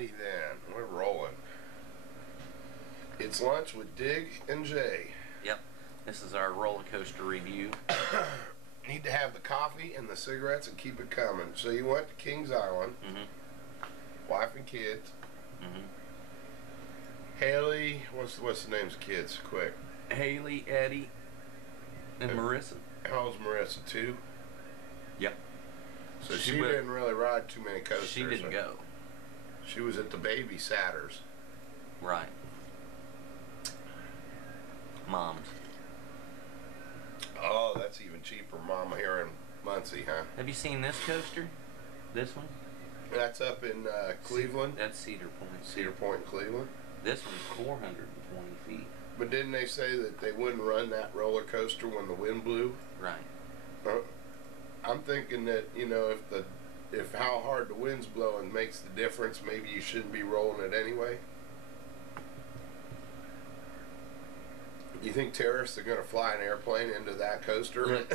Alrighty then, we're rolling. It's lunch with Dig and Jay. Yep, this is our roller coaster review. Need to have the coffee and the cigarettes and keep it coming. So you went to Kings Island, wife and kids. Haley, what's the names of kids? Quick. Haley, Eddie, and Marissa. How old's Marissa? 2? Yep. So she didn't really ride too many coasters. She didn't go. She was at the baby Satters. Right. Mom's. Oh, that's even cheaper, Mama, here in Muncie, huh? Have you seen this coaster? This one? That's up in Cleveland. That's Cedar Point. Cedar Point, Cleveland. This one's 420 feet. But didn't they say that they wouldn't run that roller coaster when the wind blew? Right. I'm thinking that, you know, if how hard the wind's blowing makes the difference, maybe you shouldn't be rolling it anyway. You think terrorists are going to fly an airplane into that coaster? Look,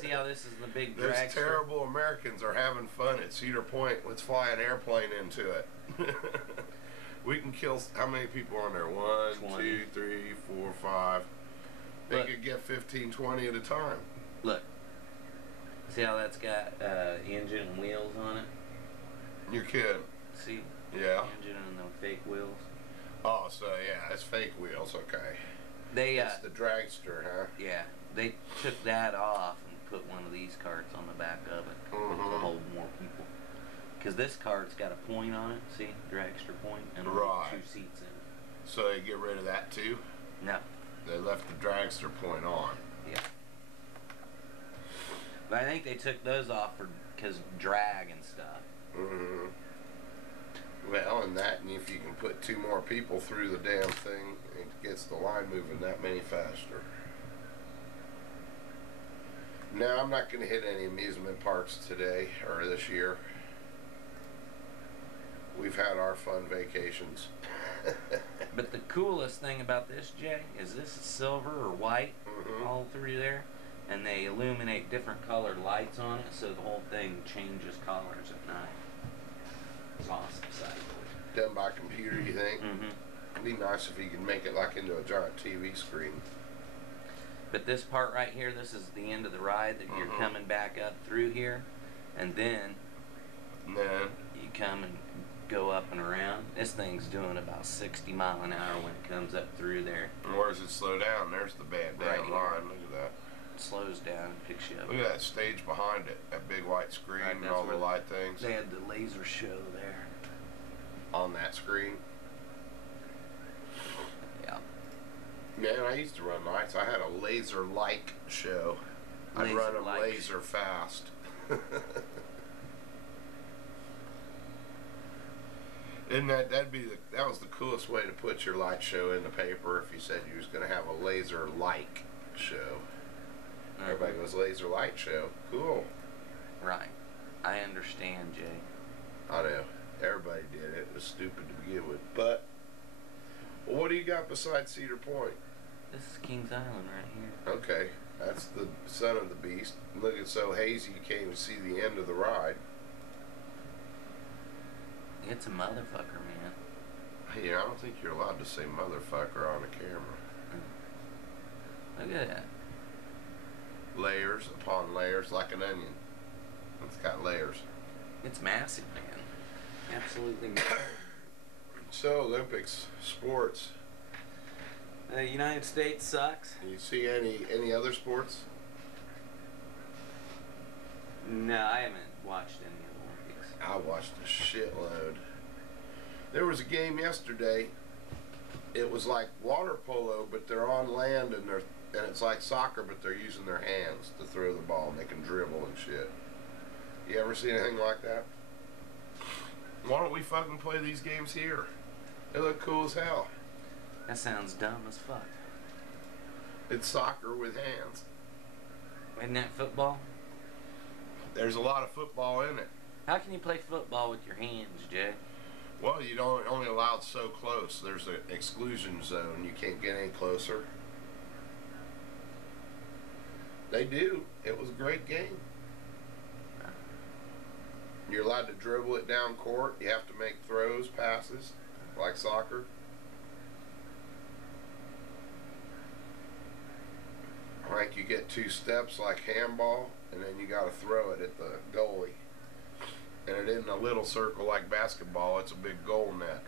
see how this is the big dragster? Those terrible Americans are having fun at Cedar Point. Let's fly an airplane into it. We can kill, how many people on there? 1, 20. 2, 3, 4, 5. They could get 15, 20 at a time. Look. See how that's got engine and wheels on it? You're kidding. See? Yeah. Engine and the fake wheels. Oh, so yeah, it's fake wheels, okay. It's the dragster, huh? Yeah. They took that off and put one of these carts on the back of it to hold more people. Because this cart's got a point on it, see? Dragster point, and only 2 seats in it. So they get rid of that too? No. They left the dragster point on. Yeah. But I think they took those off because drag and stuff. Well, and if you can put 2 more people through the damn thing, it gets the line moving that many faster. No, I'm not going to hit any amusement parks today or this year. We've had our fun vacations. But the coolest thing about this, Jay, is this is silver or white all through there. And they illuminate different colored lights on it, so the whole thing changes colors at night. It's awesome sight. Done by computer, you think? It'd be nice if you could make it like into a giant TV screen. But this part right here, this is the end of the ride that you're coming back up through here, and then you come and go up and around. This thing's doing about 60 miles an hour when it comes up through there. And where does it slow down? There's the bad damn line. Look at that. Slows down and picks you up. Look at that stage behind it, that big white screen and all the light things. They had the laser show there. On that screen? Yeah. Man, I used to run lights. I had a laser-like show. I'd run them laser fast. Isn't that was the coolest way to put your light show in the paper if you said you was going to have a laser-like show. Everybody goes, laser light show. Cool. Right. I understand, Jay. I know. Everybody did it. It was stupid to begin with. But, well, what do you got besides Cedar Point? This is Kings Island right here. Okay. That's the son of the beast. Look, it's so hazy you can't even see the end of the ride. It's a motherfucker, man. Yeah, I don't think you're allowed to say motherfucker on the camera. Look at that. Layers upon layers like an onion. It's got layers. It's massive, man. Absolutely massive. So, Olympics, sports. The United States sucks. Do you see any other sports? No, I haven't watched any of the Olympics. I watched a shitload. There was a game yesterday. It was like water polo, but they're on land and it's like soccer, but they're using their hands to throw the ball and they can dribble and shit. You ever see anything like that? Why don't we fucking play these games here? They look cool as hell. That sounds dumb as fuck. It's soccer with hands. Isn't that football? There's a lot of football in it. How can you play football with your hands, Jay? Well, you don't only allowed so close. There's an exclusion zone. You can't get any closer. They do. It was a great game. You're allowed to dribble it down court. You have to make throws, passes, like soccer. Like you get 2 steps like handball, and then you got to throw it at the goalie. And it isn't a little circle like basketball, it's a big goal net.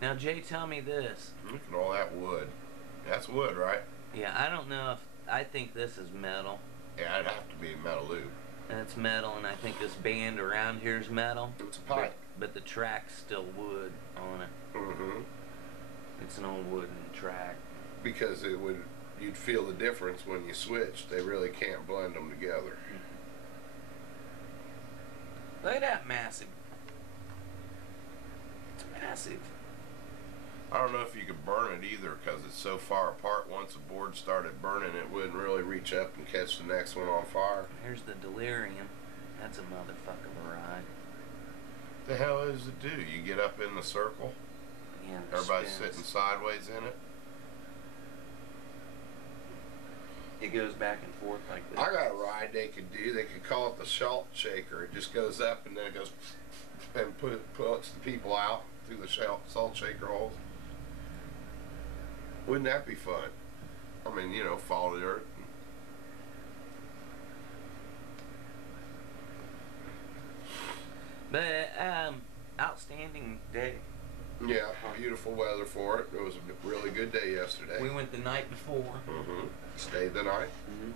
Now, Jay, tell me this. Look at all that wood. That's wood, right? Yeah, I don't know if... I think this is metal. Yeah, it'd have to be metal loop. That's metal, and I think this band around here is metal. It's a pipe. But the track's still wood on it. Mm-hmm. It's an old wooden track. Because you'd feel the difference when you switch. They really can't blend them together. Look at that massive. It's massive. I don't know if you could burn it either because it's so far apart. Once the board started burning, it wouldn't really reach up and catch the next one on fire. Here's the delirium. That's a motherfucker of a ride. The hell does it do? You get up in the circle? Yeah, Everybody's spins. sitting sideways in it? It goes back and forth like this. I got a ride they could do. They could call it the salt shaker. It just goes up and then it goes and puts the people out through the salt shaker holes. Wouldn't that be fun? I mean, you know, fall to the earth. But, outstanding day. Yeah, beautiful weather for it. It was a really good day yesterday. We went the night before. Mm-hmm. Stayed the night. Mm-hmm.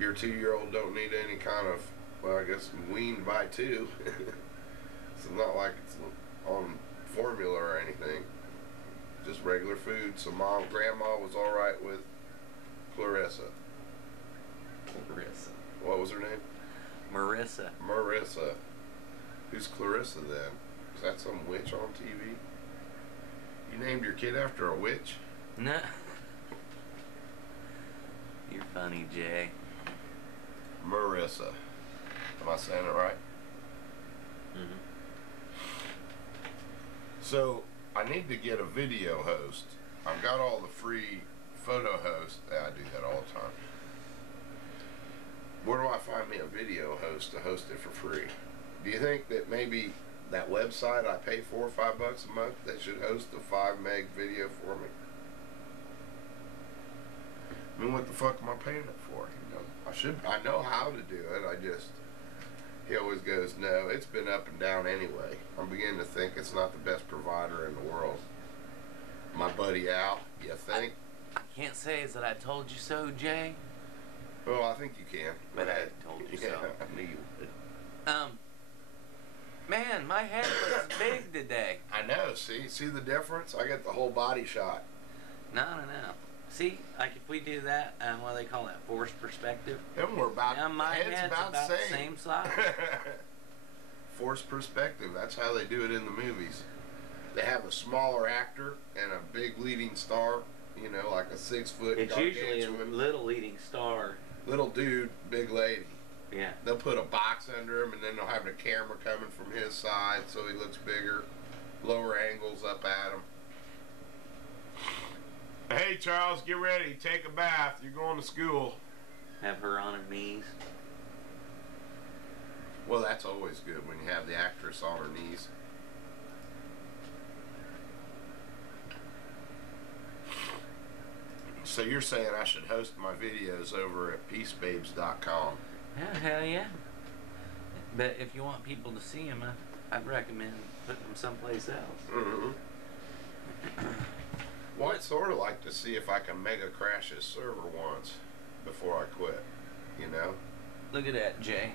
Your 2-year-old don't need any kind of, well, I guess weaned by 2. It's not like it's on formula or anything. Just regular food. So grandma was all right with Clarissa. Clarissa. What was her name? Marissa. Marissa. Who's Clarissa then? Is that some witch on TV? You named your kid after a witch? No. You're funny, Jay. Marissa. Am I saying it right? Mm-hmm. So, I need to get a video host. I've got all the free photo hosts. Yeah, I do that all the time. Where do I find me a video host to host it for free? Do you think that maybe that website I pay $4 or $5 a month, they should host a 5 meg video for me? I mean, what the fuck am I paying it for? You know, I know how to do it. He always goes, no, it's been up and down anyway. I'm beginning to think it's not the best provider in the world. My buddy Al, you think? I can't say is that I told you so, Jay. Well, I think you can. But I told you so. I knew you would. Man, my head looks big today. I know. See the difference? I get the whole body shot. No. See, like if we do that, what do they call that? Forced perspective. And we're about. Yeah, my head's about the same size. Forced perspective. That's how they do it in the movies. They have a smaller actor and a big leading star. You know, like a 6-foot. It's usually a little leading star. Little dude, big lady. Yeah. They'll put a box under him, and then they'll have the camera coming from his side so he looks bigger. Lower angles up at him. Hey, Charles, get ready. Take a bath. You're going to school. Have her on her knees. Well, that's always good when you have the actress on her knees. So you're saying I should host my videos over at peacebabes.com? Hell yeah. But if you want people to see them, I'd recommend putting them someplace else. Mm-hmm. Well, I'd sort of like to see if I can mega crash his server once before I quit, you know? Look at that, Jay.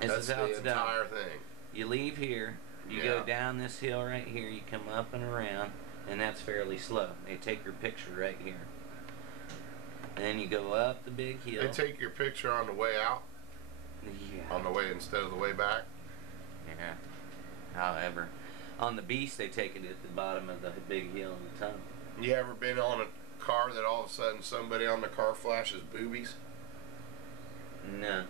That's the entire thing. You leave here, you go down this hill right here, you come up and around, and that's fairly slow. They take your picture right here. And then you go up the big hill. They take your picture on the way out? Yeah. On the way instead of the way back? Yeah. However, on the beast they take it at the bottom of the big hill in the tunnel. You ever been on a car that all of a sudden somebody on the car flashes boobies? No.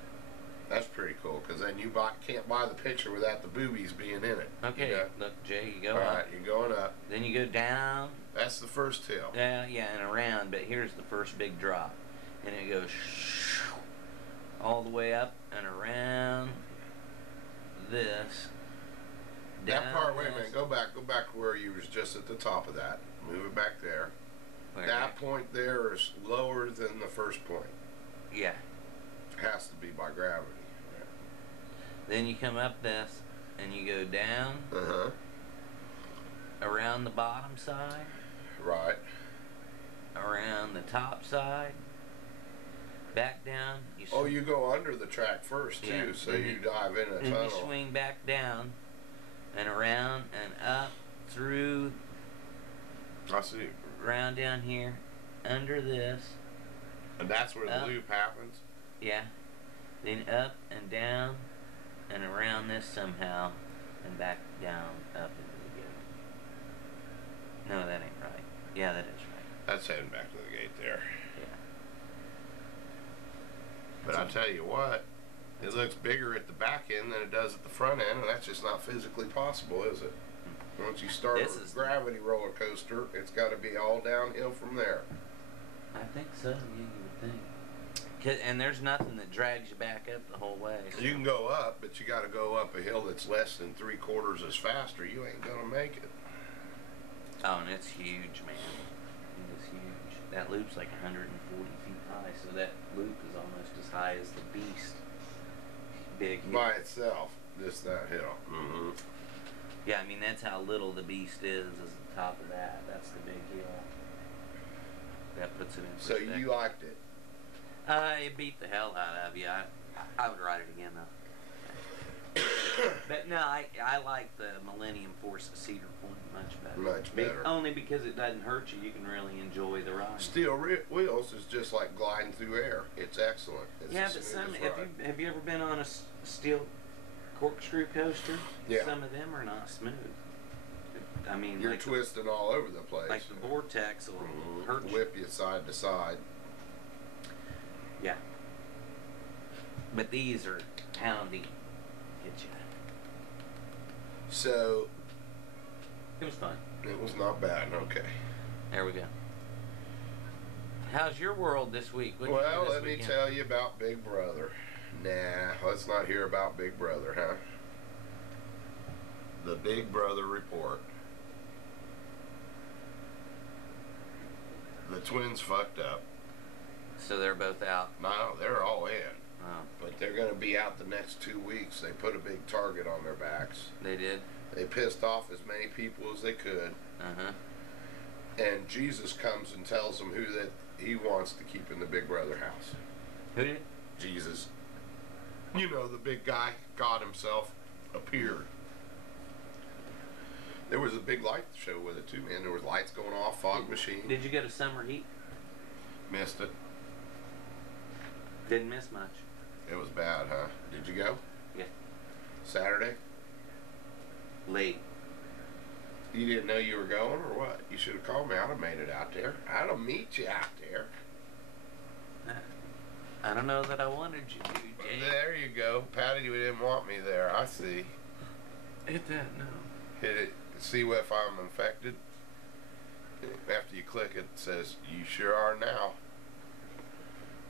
That's pretty cool, because then you can't buy the picture without the boobies being in it. Okay, you know? Look, Jay, you go up. Alright, you're going up. Then you go down. That's the first hill. Yeah, and around, but here's the first big drop. And it goes all the way up and around this. That part, wait a minute, go back to where you was just at the top of that. Move it back there. Where that point there is lower than the first point. Yeah. Has to be by gravity. Yeah. Then you come up this and you go down around the bottom side. Right. Around the top side. Back down. You go under the track first too, yeah. so you dive in a tunnel. Then you swing back down and around and up through. I see. Around down here, under this. And that's where the loop happens? Yeah. Then up and down and around this somehow and back down up into the gate. No, that ain't right. Yeah, that is right. That's heading back to the gate there. Yeah. But I tell you what, it looks bigger at the back end than it does at the front end, and that's just not physically possible, is it? Once you start a gravity roller coaster, it's got to be all downhill from there. I think so. Yeah, you would think. And there's nothing that drags you back up the whole way. So. You can go up, but you got to go up a hill that's less than 3/4 as fast, or you ain't gonna make it. Oh, and it's huge, man. It is huge. That loop's like 140 feet high, so that loop is almost as high as the Beast. Big hill. By itself, just that hill. Mm-hmm. Yeah, I mean, that's how little the Beast is the top of that. That's the big hill. That puts it in perspective. So you liked it? It beat the hell out of you. I would ride it again, though. But no, I like the Millennium Force at Cedar Point much better. Much better. Only because it doesn't hurt you. You can really enjoy the ride. Steel wheels is just like gliding through air. It's excellent. It's yeah, but have you ever been on a steel corkscrew coaster? Yeah. Some of them are not smooth. I mean, you're like twisting all over the place. Like the vortex will hurt you. Whip you side to side. Yeah. But these are pounding. Hit you. So. It was fun. It was not bad. Okay. There we go. How's your world this week? Well, let me tell you about Big Brother. Nah, let's not hear about Big Brother, huh? The Big Brother report. The twins fucked up. So they're both out? No, they're all in. Oh. But they're going to be out the next 2 weeks. They put a big target on their backs. They did? They pissed off as many people as they could. Uh-huh. And Jesus comes and tells them who that he wants to keep in the Big Brother house. Who did? Jesus. You know, the big guy, God himself, appeared. There was a big light show with it too, man. There was lights going off, fog machine. Did you go to Summer Heat? Missed it. Didn't miss much. It was bad, huh? Did you go? Yeah. Saturday? Late. You didn't know you were going, or what? You should have called me. I'd have made it out there. I'd have meet you out there. I don't know that I wanted you to, Jay. There you go. Patty, you didn't want me there. I see. Hit that, no. Hit it. See if I'm infected. After you click it, it says, you sure are now.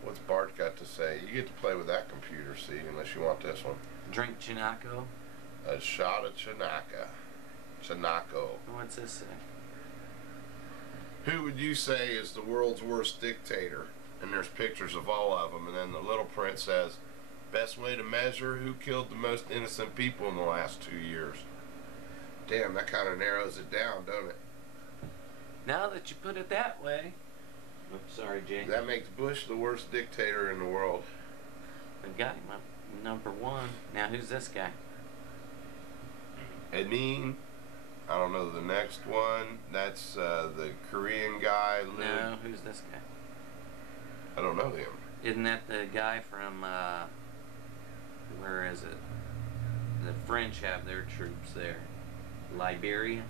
What's Bart got to say? You get to play with that computer, see, unless you want this one. Drink Chinaco. A shot of Chinaka. Chinaco. What's this say? Who would you say is the world's worst dictator? And there's pictures of all of them, and then the little print says, best way to measure who killed the most innocent people in the last 2 years. Damn, that kind of narrows it down, don't it? Now that you put it that way. Oops, sorry, Jay. That makes Bush the worst dictator in the world. We've got him up #1. Now, who's this guy? Amin. I don't know the next one. That's the Korean guy. No, who's this guy? I don't know him. Isn't that the guy from, where is it? The French have their troops there. Liberia?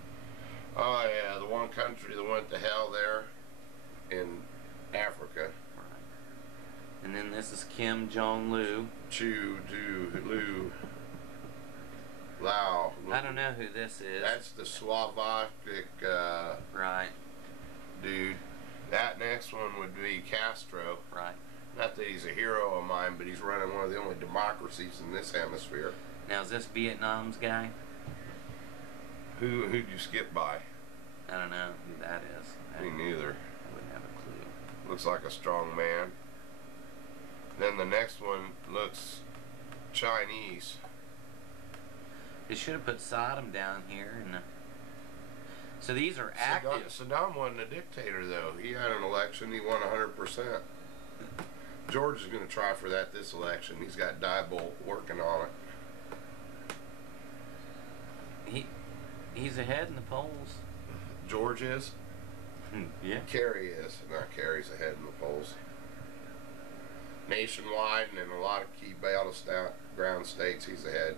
Oh, yeah, the one country that went to hell there in Africa. Right. And then this is Kim Jong-lu. Lao. I don't know who this is. That's the Slovak right. dude. That next one would be Castro. Right. Not that he's a hero of mine, but he's running one of the only democracies in this hemisphere. Now, is this Vietnam's guy? Who'd you skip by? I don't know who that is. Me neither. I wouldn't have a clue. Looks like a strong man. Then the next one looks Chinese. They should have put Saddam down here. And so these are active. Saddam wasn't a dictator, though. He had an election. He won 100%. George is going to try for that this election. He's got Diebold working on it. He's ahead in the polls. George is? Yeah. Kerry is. Not Kerry's ahead in the polls. Nationwide and in a lot of key battleground states, he's ahead.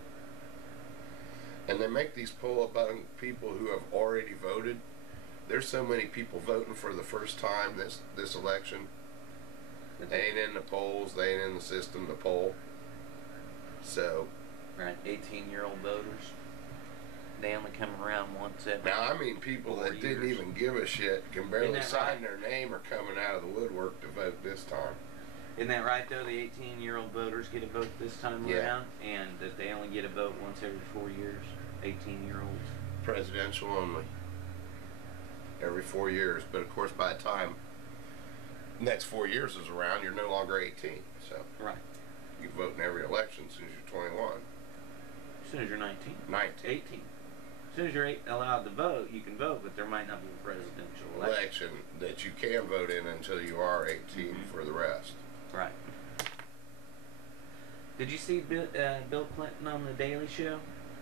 And they make these polls among people who have already voted. There's so many people voting for the first time this election. They ain't in the polls. They ain't in the system to poll. So. Right, 18-year-old voters. They only come around once every. Now, I mean, people that didn't even give a shit can barely sign their name are coming out of the woodwork to vote this time. Isn't that right, though? The 18-year-old voters get a vote this time around, and that they only get a vote once every 4 years. 18-year-olds. Presidential only. Every 4 years, but of course, by the time next 4 years is around, you're no longer 18. So. Right. You vote in every election as soon as you're 21. As soon as you're 19. 19. 18. As soon as you're allowed to vote, you can vote, but there might not be a presidential election. That you can vote in until you are 18 for the rest. Right. Did you see Bill Clinton on the Daily Show?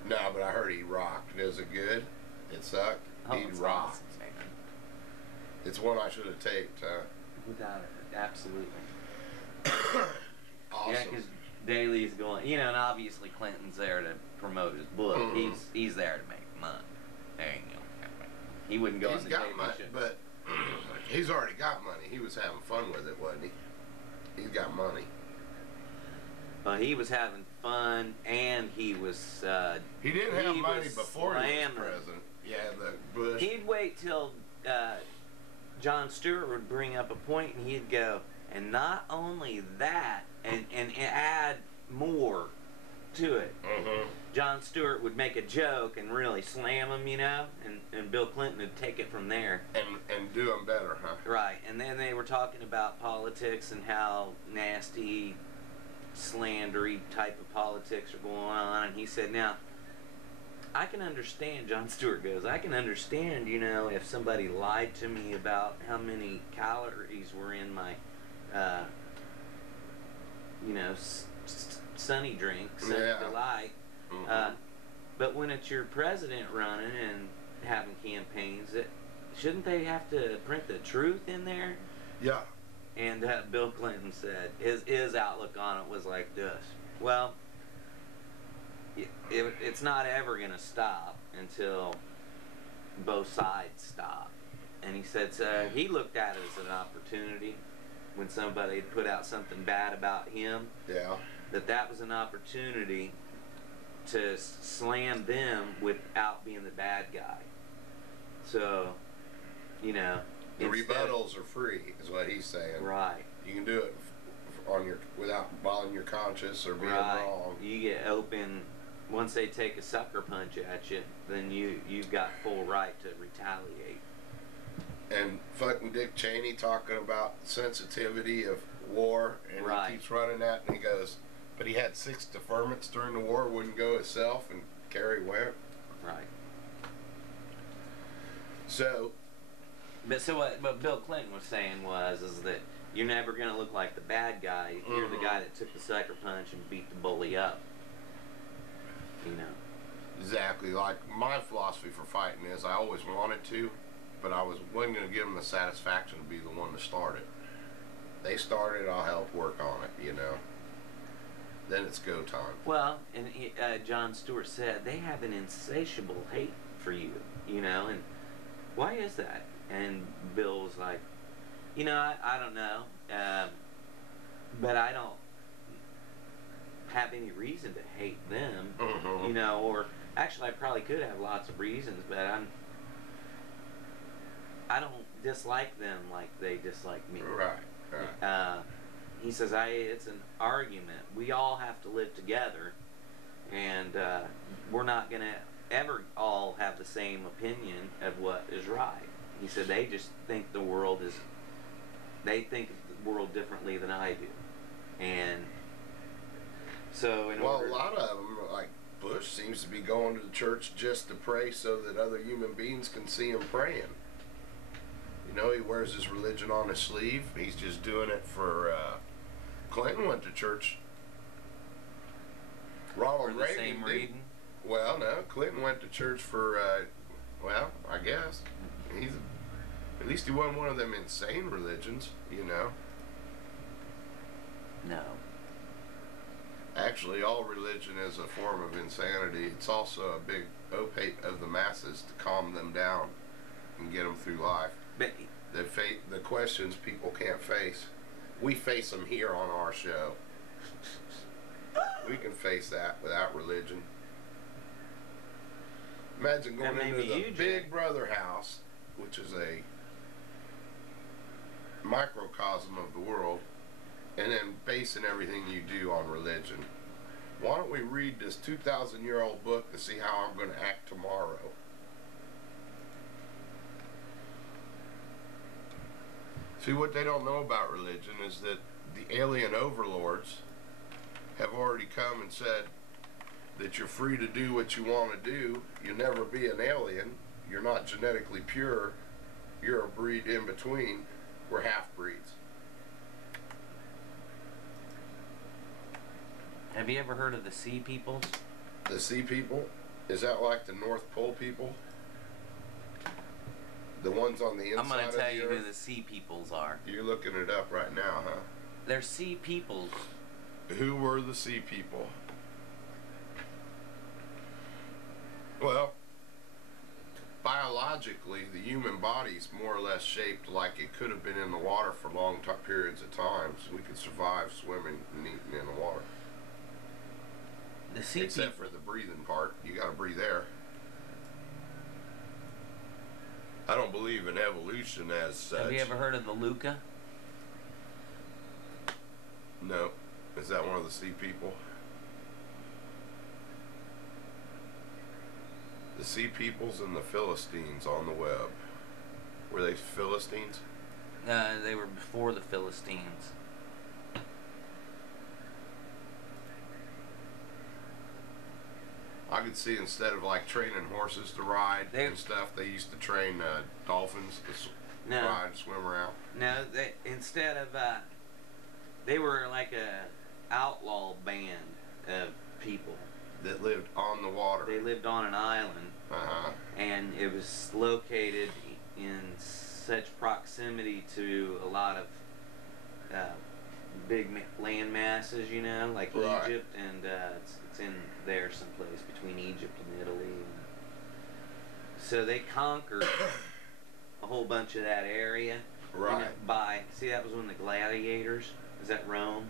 No, but I heard he rocked. Was it good? It sucked? Oh, He rocked. Awesome. It's one I should have taped, huh? Without it, absolutely. Awesome. Yeah, because Daly's going, you know, and obviously Clinton's there to promote his book. He's there to make money. There you go. He wouldn't go on the Daily Show. But he's already got money. He was having fun with it, wasn't he? He's got money. Well, he was having fun, and he was. He didn't have money before he was president. Yeah, the Bush. He'd wait till Jon Stewart would bring up a point, and he'd go, and not only that, and add more to it. Jon Stewart would make a joke and really slam him, you know, and Bill Clinton would take it from there. And do him better, huh? Right, and then they were talking about politics and how nasty, slandery type of politics are going on, and he said, now, I can understand, Jon Stewart goes, I can understand, you know, if somebody lied to me about how many calories were in my, you know, sunny drink, Sunny Delight. But when it's your president running and having campaigns, shouldn't they have to print the truth in there? Yeah. And Bill Clinton said his outlook on it was like this. Well, it's not ever going to stop until both sides stop. And he said, so he looked at it as an opportunity when somebody had put out something bad about him. Yeah. That was an opportunity to slam them without being the bad guy. So, you know. The rebuttals are free, is what he's saying. Right. You can do it on without bothering your conscience or being wrong. You get open. Once they take a sucker punch at you, then you've got full right to retaliate. And fucking Dick Cheney talking about sensitivity of war, and he keeps running that, and he goes, but he had 6 deferments during the war, wouldn't go himself, and Kerry went. Right. So. But what Bill Clinton was saying is that you're never going to look like the bad guy if you're the guy that took the sucker punch and beat the bully up. You know. Exactly. Like, my philosophy for fighting is I always wanted to, but I wasn't going to give them the satisfaction to be the one to start it. They started, I'll help work on it, you know. Then it's go time. Well, and Jon Stewart said they have an insatiable hate for you, you know, and why is that? And Bill was like, you know, I don't know, but I don't have any reason to hate them, you know, or actually I probably could have lots of reasons, but I don't dislike them like they dislike me. Right. he says, it's an argument. We all have to live together, and we're not going to ever all have the same opinion of what is right. He said they just think they think of the world differently than I do. And so a lot of them, like Bush, seems to be going to the church just to pray so that other human beings can see him praying. You know, he wears his religion on his sleeve. He's just doing it for... Clinton went to church. Ronald Reagan same did. reading? Well, no. Clinton went to church for, well, I guess. At least he wasn't one of them insane religions, you know. No. Actually, all religion is a form of insanity. It's also a big opiate of the masses to calm them down and get them through life. But The questions people can't face, we face them here on our show. We can face that without religion. Imagine going into the Big Brother house, which is a microcosm of the world, and then basing everything you do on religion. Why don't we read this 2,000-year-old book to see how I'm going to act tomorrow? See, what they don't know about religion is that the alien overlords have already come and said that you're free to do what you want to do. You'll never be an alien. You're not genetically pure. You're a breed in between. We're half-breeds. have you ever heard of the Sea Peoples? The Sea People? Is that like the North Pole people? The ones on the inside of the I'm going to tell you Earth? who the Sea Peoples are. You're looking it up right now, huh? They're Sea Peoples. Who were the Sea People? Well, biologically, the human body's more or less shaped like it could have been in the water for long periods of time, so we could survive swimming and eating in the water. The sea Except for the breathing part. You got to breathe air. I don't believe in evolution as such. Have you ever heard of the Luca? No. Is that one of the Sea People? The Sea Peoples and the Philistines on the web. Were they Philistines? They were before the Philistines. I could see instead of like training horses to ride and stuff, they used to train dolphins to ride and swim around. No, instead of they were like a outlaw band of people that lived on the water. They lived on an island, and it was located in such proximity to a lot of big land masses, you know, like Egypt, and it's in there someplace between Egypt and Italy. So they conquered a whole bunch of that area. Right. You know, see, that was when the gladiators, is that Rome?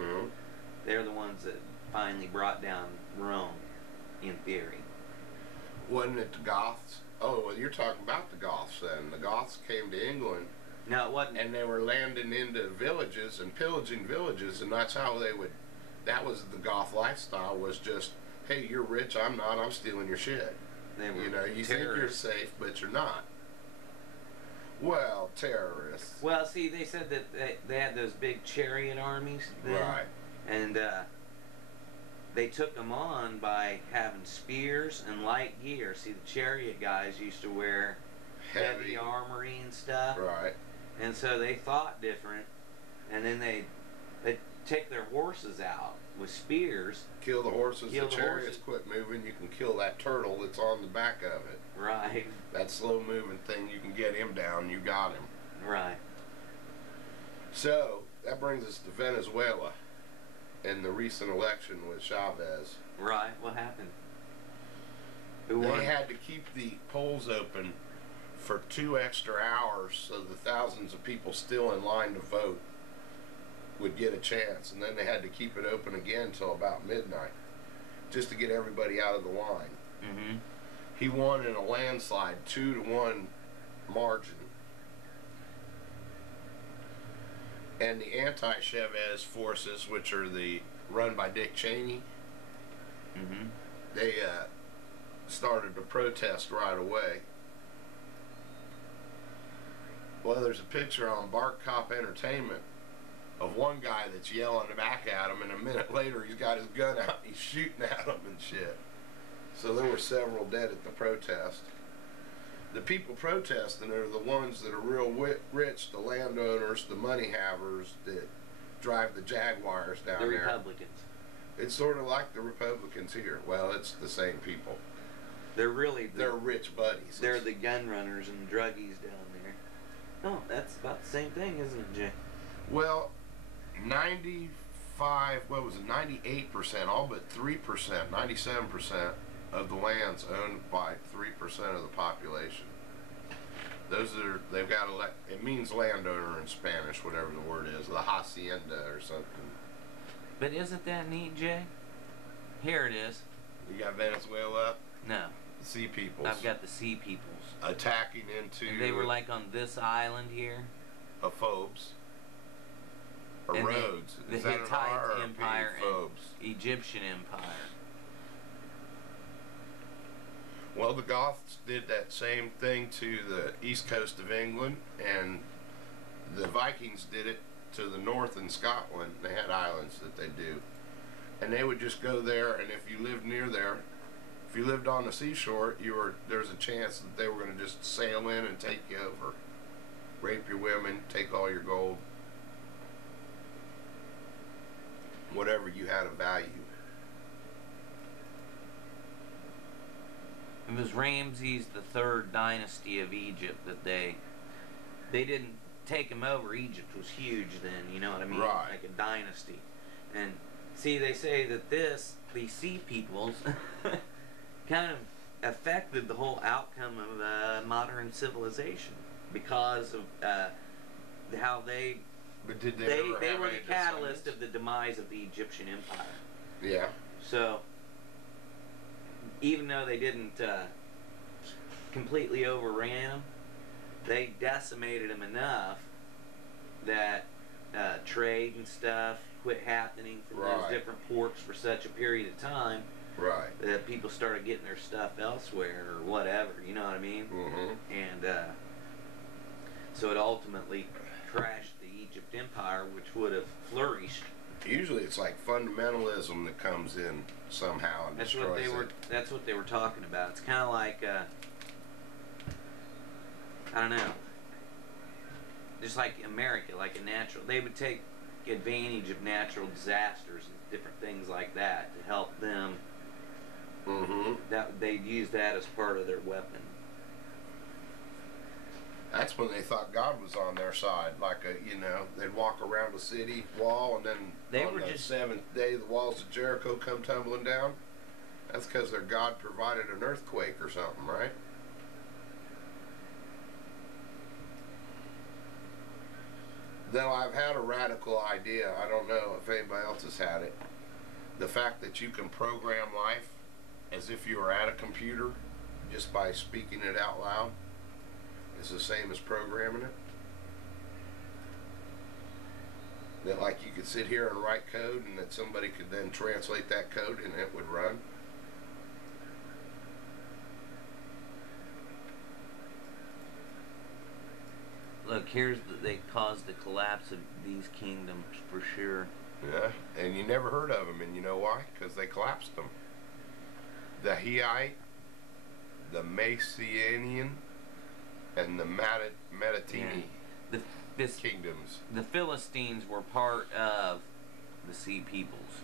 Mm-hmm. They're the ones that finally brought down Rome, in theory. Wasn't it the Goths? Oh, well, you're talking about the Goths then. The Goths came to England. No, it wasn't. And they were landing into villages and pillaging villages, and that's how they would... That was the Goth lifestyle, was just, hey, you're rich, I'm not, I'm stealing your shit. They were you know, you think you're safe, but you're not. Well, terrorists. Well, see, they said that they had those big chariot armies then, right. And they took them on by having spears and light gear. See, the chariot guys used to wear heavy armory and stuff. Right. And so they thought different, and then they take their horses out with spears. Kill the horses, the chariots quit moving, you can kill that turtle that's on the back of it. Right. That slow moving thing, you can get him down, you got him. Right. So, that brings us to Venezuela and the recent election with Chavez. Right, what happened? Who won? They had to keep the polls open for 2 extra hours so the thousands of people still in line to vote would get a chance, and then they had to keep it open again till about midnight just to get everybody out of the line. Mm-hmm. He won in a landslide, 2-1 margin. And the anti-Chavez forces, which are run by Dick Cheney, they started to protest right away. Well, there's a picture on Bark Cop Entertainment of one guy that's yelling back at him, and a minute later he's got his gun out and he's shooting at him and shit. So there were several dead at the protest. The people protesting are the ones that are real rich, the landowners, the money havers that drive the Jaguars down there. The Republicans. It's sort of like the Republicans here. Well, it's the same people. They're really... They're rich buddies. They're the gun runners and druggies down there. Oh, that's about the same thing, isn't it, Jay? Well, 98%, all but 3%, 97% of the land's owned by 3% of the population. They've got it means landowner in Spanish, whatever the word is, the hacienda or something. But isn't that neat, Jay? Here it is. You got Venezuela? No. The Sea Peoples. I've got the Sea Peoples. Attacking into... And they were like on this island here. Phobes. Or and Rhodes. The Hittite Empire and Egyptian Empire. Well, the Goths did that same thing to the east coast of England, and the Vikings did it to the north in Scotland. They had islands that they do. And they would just go there, and if you lived near there, if you lived on the seashore, there's a chance that they were going to just sail in and take you over. Rape your women, take all your gold. Whatever you had of value. It was Ramses the Third dynasty of Egypt that they didn't take him over. Egypt was huge then, you know what I mean? Right. Like a dynasty. And see, they say that these Sea Peoples kind of affected the whole outcome of modern civilization because of how they... But did they were the catalyst of the demise of the Egyptian Empire. Yeah. So, even though they didn't completely overran them, they decimated them enough that trade and stuff quit happening from those different ports for such a period of time. Right. That people started getting their stuff elsewhere or whatever, you know what I mean? And so it ultimately crashed the Egypt Empire, which would have flourished. Usually it's like fundamentalism that comes in somehow and destroys it. That's what they were talking about. It's kind of like, I don't know, just like America, like a natural. They would take advantage of natural disasters and different things like that to help them. That they'd use that as part of their weapon. That's when they thought God was on their side. Like they'd walk around a city wall, and then on the seventh day, the walls of Jericho come tumbling down. That's because their God provided an earthquake or something, right? Though I've had a radical idea, I don't know if anybody else has had it. The fact that you can program life as if you were at a computer just by speaking it out loud is the same as programming it. That like you could sit here and write code and that somebody could then translate that code and it would run. Look, they caused the collapse of these kingdoms for sure. Yeah, and you never heard of them, and you know why? Because they collapsed them. The Hittite, the Macedonian, and the Mediterranean kingdoms. The Philistines were part of the Sea Peoples.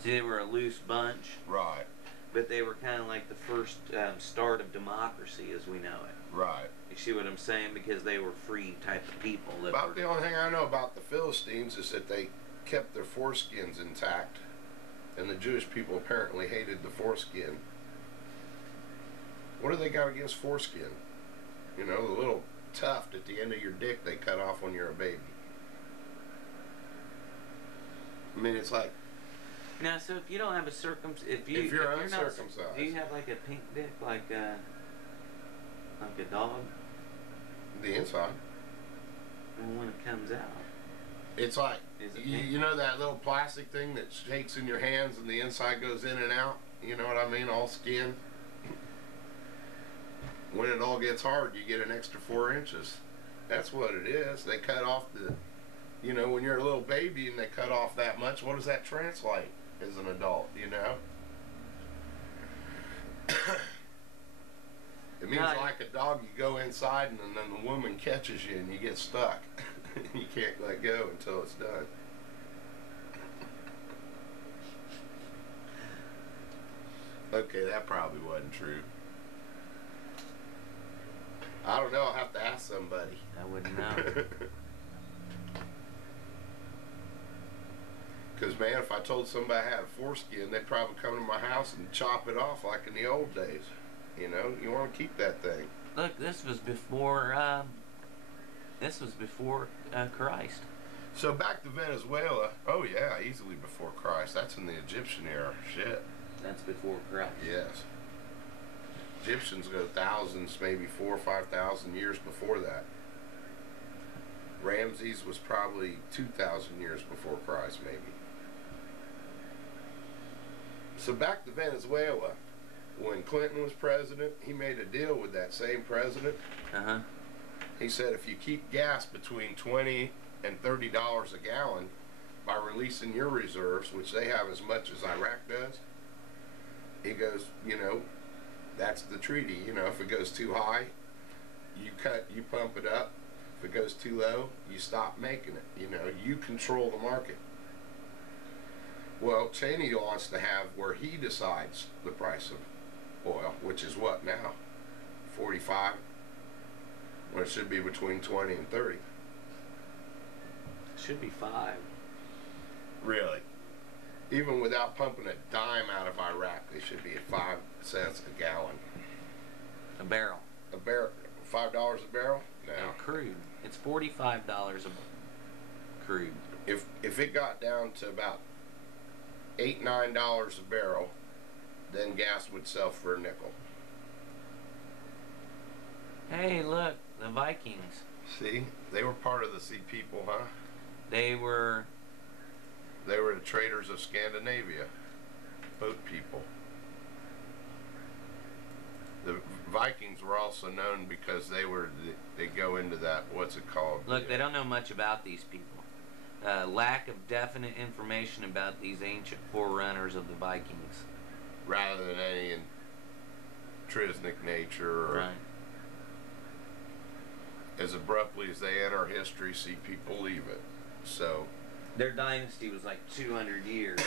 See, they were a loose bunch. Right. But they were kind of like the first start of democracy as we know it. Right. You see what I'm saying? Because they were free type of people. About the only thing I know about the Philistines is that they kept their foreskins intact. And the Jewish people apparently hated the foreskin. What do they got against foreskin? You know, the little tuft at the end of your dick they cut off when you're a baby. I mean, it's like... Now, so if you don't have a if you're uncircumcised, do you have like a pink dick, like a dog? The inside. And when it comes out. It's like, Is it you know that little plastic thing that shakes in your hands and the inside goes in and out? You know what I mean? All skin. When it all gets hard, you get an extra 4 inches. That's what it is. They cut off the, you know, when you're a little baby and they cut off that much, what does that translate as an adult, you know? It means like a dog, you go inside and then the woman catches you and you get stuck. You can't let go until it's done. Okay, that probably wasn't true. I don't know, I'll have to ask somebody. I wouldn't know. Because, man, if I told somebody I had a foreskin, they'd probably come to my house and chop it off like in the old days. You know, you want to keep that thing. Look, this was before Christ. So back to Venezuela. Oh, yeah, easily before Christ. That's in the Egyptian era. Shit. That's before Christ. Yes. Egyptians go thousands, maybe 4,000 or 5,000 years before that. Ramses was probably 2,000 years before Christ, maybe. So back to Venezuela. When Clinton was president, he made a deal with that same president. Uh-huh. He said if you keep gas between $20 and $30 a gallon by releasing your reserves, which they have as much as Iraq does, he goes, you know, that's the treaty. You know, if it goes too high, you pump it up. If it goes too low, you stop making it. You know, you control the market. Well, Cheney wants to have where he decides the price of oil, which is what now? 45? When it should be between 20 and 30. Should be 5. Really? Even without pumping a dime out of Iraq, they should be at 5 cents a gallon. A barrel. A barrel? $5 a barrel? No. And crude. It's $45 a crude. If it got down to about $8, $9 a barrel, then gas would sell for a nickel. Hey, look, the Vikings. See, they were part of the Sea People, huh? They were the traders of Scandinavia, boat people. The Vikings were also known because they go into that, what's it called? Look, they don't know much about these people. Lack of definite information about these ancient forerunners of the Vikings. Rather than any intrinsic nature or right. As abruptly as they enter history, Sea People leave it. So their dynasty was like 200 years.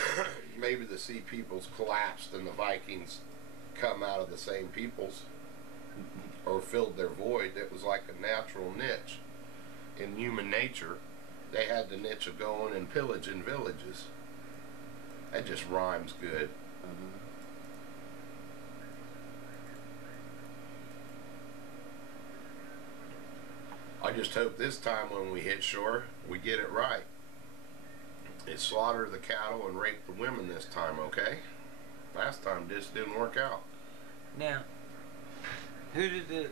Maybe the Sea Peoples collapsed and the Vikings come out of the same peoples or filled their void. It was like a natural niche in human nature. They had the niche of going and pillaging villages. That just rhymes good. I just hope this time when we hit shore, we get it right. It slaughter the cattle and rape the women this time, okay? Last time this didn't work out. Now, who did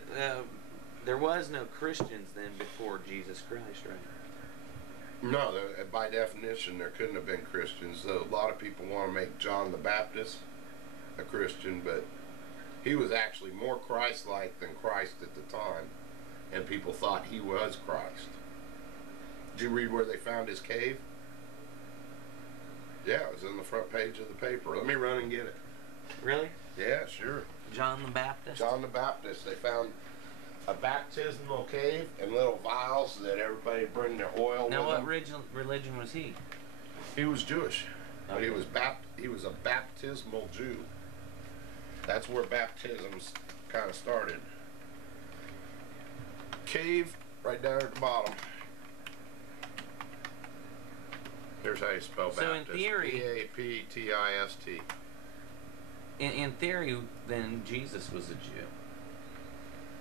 there was no Christians then before Jesus Christ, right? No, by definition, there couldn't have been Christians. Though a lot of people want to make John the Baptist a Christian, but he was actually more Christ-like than Christ at the time, and people thought he was Christ. Did you read where they found his cave? Yeah, it was in the front page of the paper. Let me run and get it. Really? Yeah, sure. John the Baptist? John the Baptist. They found a baptismal cave and little vials that everybody bring their oil now, with what religion was he? He was Jewish. Okay. But he was a baptismal Jew. That's where baptisms kind of started. Cave right down at the bottom. Here's how you spell Baptist. So in theory, B-A-P-T-I-S-T. In theory, then Jesus was a Jew.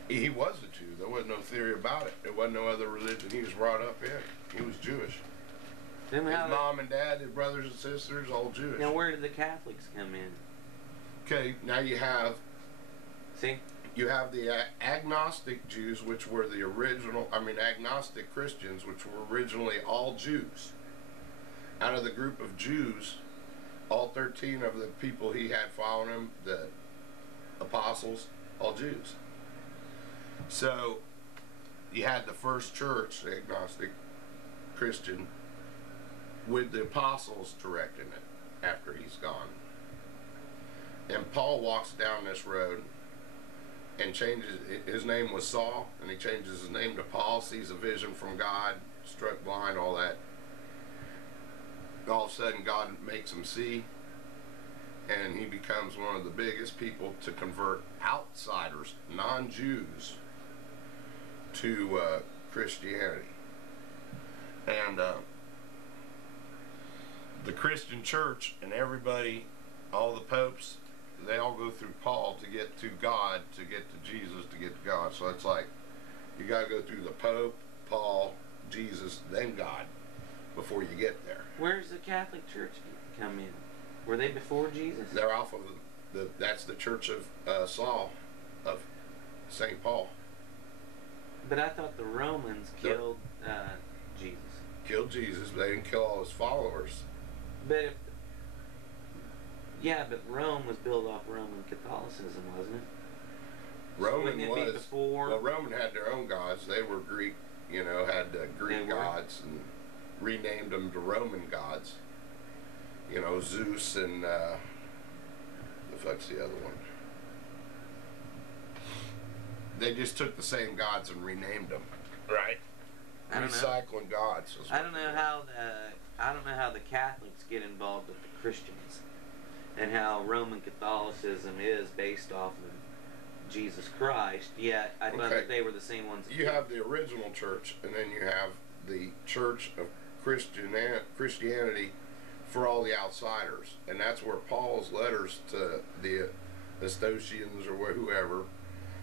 He was a Jew. There was no theory about it. There wasn't no other religion he was brought up in. He was Jewish. Then his mom and dad, his brothers and sisters, all Jewish. Now where did the Catholics come in? Okay, now you have... See? You have the agnostic Jews, which were the original, agnostic Christians, which were originally all Jews. Out of the group of Jews, all 13 of the people he had following him, the apostles, all Jews. So you had the first church, the agnostic Christian, with the apostles directing it after he's gone. And Paul walks down this road and changes, his name was Saul, and he changes his name to Paul, sees a vision from God, struck blind, all that. All of a sudden God makes him see, and he becomes one of the biggest people to convert outsiders, non-Jews, to Christianity. And the Christian church and everybody, all the popes, they all go through Paul to get to God, to get to Jesus, to get to God. So it's like you got to go through the Pope, Paul, Jesus, then God before you get there. Where does the Catholic Church come in? Were they before Jesus? They're off of that's the Church of Saul, of St. Paul. But I thought the Romans killed Jesus. Killed Jesus, but they didn't kill all his followers. But but Rome was built off Roman Catholicism, wasn't it? Roman so was before. Well, Roman had their own gods. They were Greek, had Greek gods and renamed them to Roman gods. Zeus and the fuck's the other one? They just took the same gods and renamed them. Right. Recycling gods. I don't know how the Catholics get involved with the Christians, and how Roman Catholicism is based off of Jesus Christ. Yet I thought that they were the same ones. You have the original church, and then you have the Church of Christianity for all the outsiders, and that's where Paul's letters to the Estosians or whoever.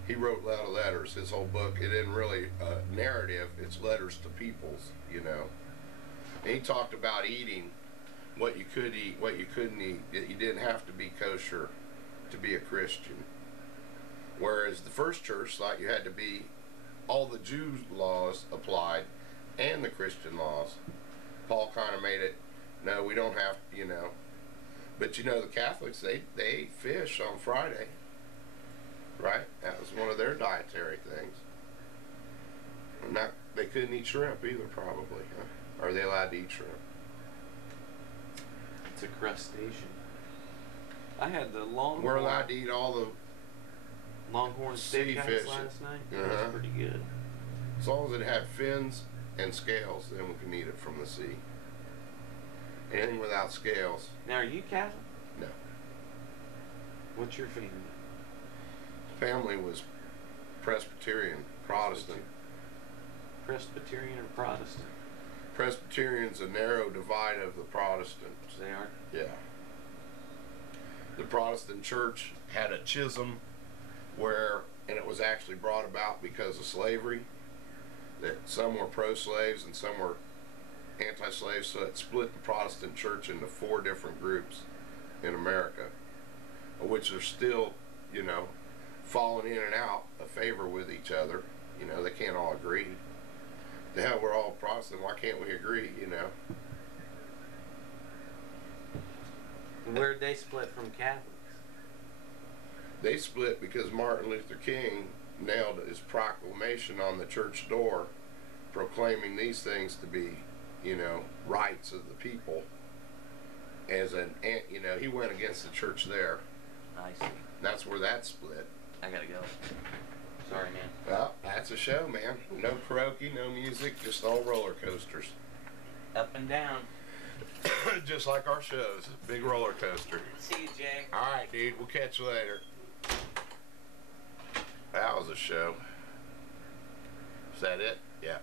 He wrote a lot of letters. His whole book, it isn't really a narrative, it's letters to peoples, And he talked about eating, what you could eat, what you couldn't eat. You didn't have to be kosher to be a Christian. Whereas the first church thought you had to be, all the Jews' laws applied and the Christian laws. Paul kind of made it, no, we don't have, But the Catholics, they ate fish on Friday. Right? That was one of their dietary things. And they couldn't eat shrimp either, probably. Huh? Are they allowed to eat shrimp? It's a crustacean. I had the longhorn. We're allowed to eat all the longhorn steakhouse last night. It was pretty good. As long as it had fins and scales, then we can eat it from the sea. Anything without scales. Now, are you Catholic? No. What's your family? Family was Presbyterian, Protestant. Presbyterian or Protestant? Presbyterian's a narrow divide of the Protestants. They are? Yeah. The Protestant church had a schism and it was actually brought about because of slavery, that some were pro-slaves and some were anti-slaves, so it split the Protestant church into 4 different groups in America, which are still, falling in and out of favor with each other. They can't all agree. The hell, we're all Protestant, why can't we agree, Where'd they split from Catholics? They split because Martin Luther King nailed his proclamation on the church door proclaiming these things to be, rights of the people. He went against the church there. I see. That's where that split. I gotta go. Sorry, man. Well, that's a show, man. No karaoke, no music, just all roller coasters. Up and down. Just like our shows. Big roller coaster. See you, Jay. Alright, dude. We'll catch you later. That was a show. Is that it? Yeah.